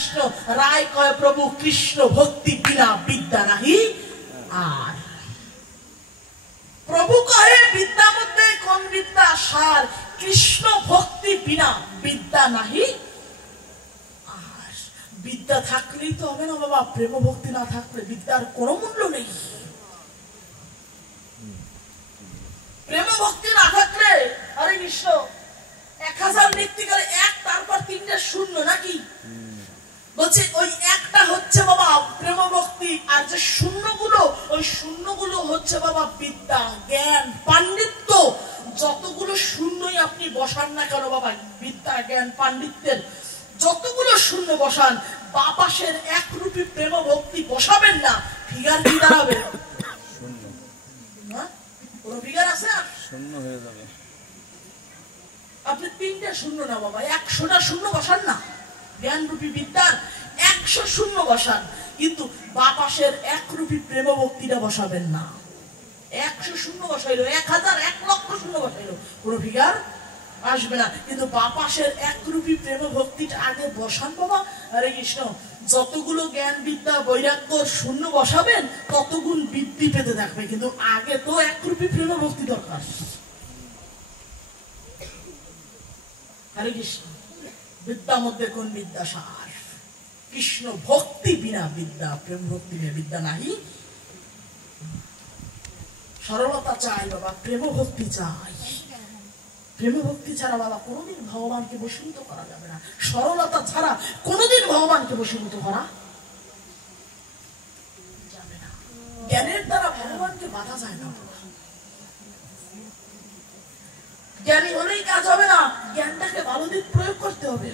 কৃষ্ণ রায় কয় প্রভু কৃষ্ণ ভক্তি বিনা বিদ্যা নাহি আর। প্রভু কহে বিদ্যা মধ্যে কোন বিদ্যা সার, কৃষ্ণ ভক্তি বিনা বিদ্যা নাহি আর। বিদ্যা থাকলেই তো হবে না বাবা, প্রেম ভক্তি না থাকলে বিদ্যার কোনো মূল্য নেই। প্রেম ভক্তি না থাকলে আরে কৃষ্ণ 1000 নৃত্যিকারে এক, তারপর 3টে শূন্য নাকি বলছে, ওই একটা হচ্ছে বাবা প্রেম ভক্তি, আর যে শূন্যগুলো ওই শূন্যগুলো হচ্ছে বাবা বিদ্যা জ্ঞান পাণ্ডিত্য। যতগুলো শূন্যই আপনি বসান না কেন বাবা, বিদ্যা জ্ঞান পাণ্ডিত্যের যতগুলো শূন্য বসান, বাপাসের একরূপী প্রেম ভক্তি বসাবেন না, ফিগার কি দাঁড়াবে? শূন্য। না কোন ফিগার আছে? শূন্য হয়ে যাবে। আপনি 3টে শূন্য না বাবা, 100টা শূন্য বসান না, জ্ঞানরূপী বিদ্যার 100 শূন্য বসান, কিন্তু বাপাসের একরূপী প্রেম ভক্তিটা বসাবেন না। 100 শূন্য বসাইলো, 1000 1 লক্ষ শূন্য বসাইলো, কোন ফিগার আসবে না। কিন্তু বাপাসের একরূপী প্রেম ভক্তিটা আগে বসান বাবা। আরে কৃষ্ণ যতগুলো জ্ঞান বিদ্যা বৈরাগ্য শূন্য বসাবেন ততগুণ বৃদ্ধি পেতে থাকবে, কিন্তু আগে তো একরূপী প্রেম ভক্তি দরকার। হরে কৃষ্ণ। বিদ্যা মধ্যে কোন বিদ্যা সার, কৃষ্ণ ভক্তি বিনা বিদ্যা, প্রেম ভক্তি বিনা বিদ্যা নাহি। সরলতা চাই বাবা, প্রেম ভক্তি চাই। প্রেম ভক্তি ছাড়া বাবা কোনোদিন ভগবানকে বশীভূত করা যাবে না, সরলতা ছাড়া কোনোদিন ভগবানকে বশীভূত করা যাবে না। জ্ঞানের দ্বারা ভগবানকে বাধা যায় না। জ্ঞানী হলেই কাজ হবে না, জ্ঞানটাকে ভালো দিক প্রয়োগ করতে হবে।